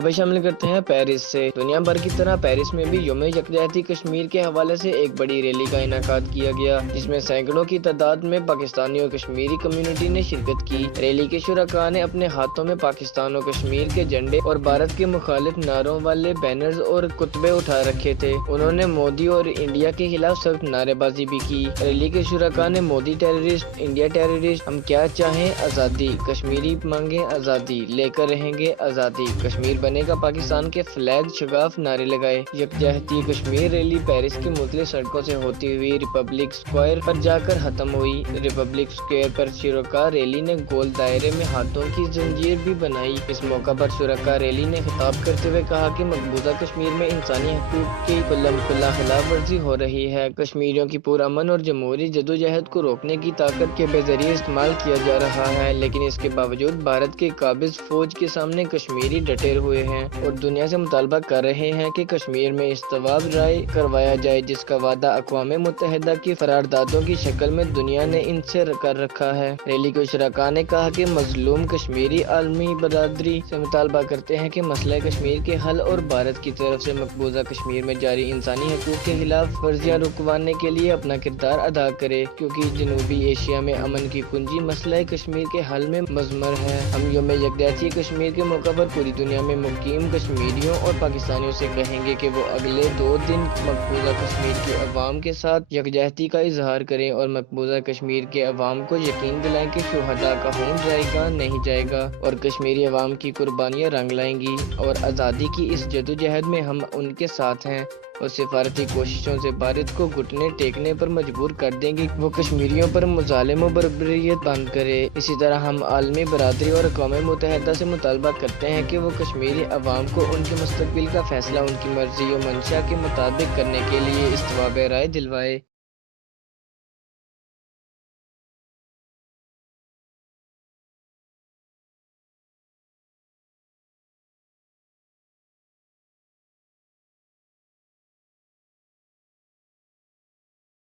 खबर शामिल करते हैं पेरिस से। दुनिया भर की तरह पेरिस में भी यौम यकजहती कश्मीर के हवाले से एक बड़ी रैली का इनेकाद किया गया, जिसमें सैकड़ों की तादाद में पाकिस्तानी और कश्मीरी कम्युनिटी ने शिरकत की। रैली के शुरका ने अपने हाथों में पाकिस्तान और कश्मीर के झंडे और भारत के मुखालिफ नारों वाले बैनर्स और कुतबे उठा रखे थे। उन्होंने मोदी और इंडिया के खिलाफ सख्त नारेबाजी भी की। रैली के शुरका ने मोदी टेररिस्ट, इंडिया टेररिस्ट, हम क्या चाहें आज़ादी, कश्मीरी मांगे आज़ादी, लेकर रहेंगे आज़ादी, कश्मीर बनेगा पाकिस्तान के फ्लैग शगाफ नारे लगाए। यकजहती कश्मीर रैली पेरिस की मुख्तलिफ सड़कों से होती हुई रिपब्लिक स्क्वायर पर जाकर खत्म हुई। रिपब्लिक स्क्वायर पर शुरका रैली ने गोल दायरे में हाथों की जंजीर भी बनाई। इस मौका पर शुरका रैली ने खिताब करते हुए कहा कि मकबूजा कश्मीर में इंसानी हकूक की खुल्ला खिलाफ वर्जी हो रही है। कश्मीरियों की पुरअमन और जमहूरी जदोजहद को रोकने की ताकत के बेजरिए इस्तेमाल किया जा रहा है, लेकिन इसके बावजूद भारत के काबिज फौज के सामने कश्मीरी डटे हुए हैं और दुनिया से मुतालबा कर रहे हैं कि कश्मीर में इस्तवाब राय करवाया जाए, जिसका वादा अक़वाम मुत्तहिदा की करारदादों की शक्ल में दुनिया ने इनसे कर रखा है। रैली के शुरका ने कहा कि मजलूम कश्मीरी आलमी बरादरी से मुतालबा करते हैं कि मसला कश्मीर के हल और भारत की तरफ से मकबूजा कश्मीर में जारी इंसानी हकूक के खिलाफ वर्जियां रुकवाने के लिए अपना किरदार अदा करे, क्योंकि जनूबी एशिया में अमन की कुंजी मसला कश्मीर के हल में मज़मर है। हम यौम यकजहती कश्मीर के मौका पर पूरी दुनिया में मुकीम कश्मीरियों और पाकिस्तानियों से कहेंगे कि वो अगले 2 दिन मकबूजा कश्मीर के अवाम के साथ यकजहती का इजहार करें और मकबूजा कश्मीर के अवाम को यकीन दिलाएं कि शुहदा का खून जाएगा नहीं जाएगा और कश्मीरी अवाम की कुर्बानियाँ रंग लाएंगी और आज़ादी की इस जदोजहद में हम उनके साथ हैं और सिफारती कोशिशों से भारत को घुटने टेकने पर मजबूर कर देंगे वो कश्मीरियों पर मुजालिम और बर्बरियत बंद करे। इसी तरह हम आलमी बरादरी और अक़वाम मुत्तहिदा से मुतालबा करते हैं कि वो कश्मीरी अवाम को उनके मुस्तक़बिल का फैसला उनकी मर्जी और मंशा के मुताबिक करने के लिए इस्तवाब राय दिलवाए।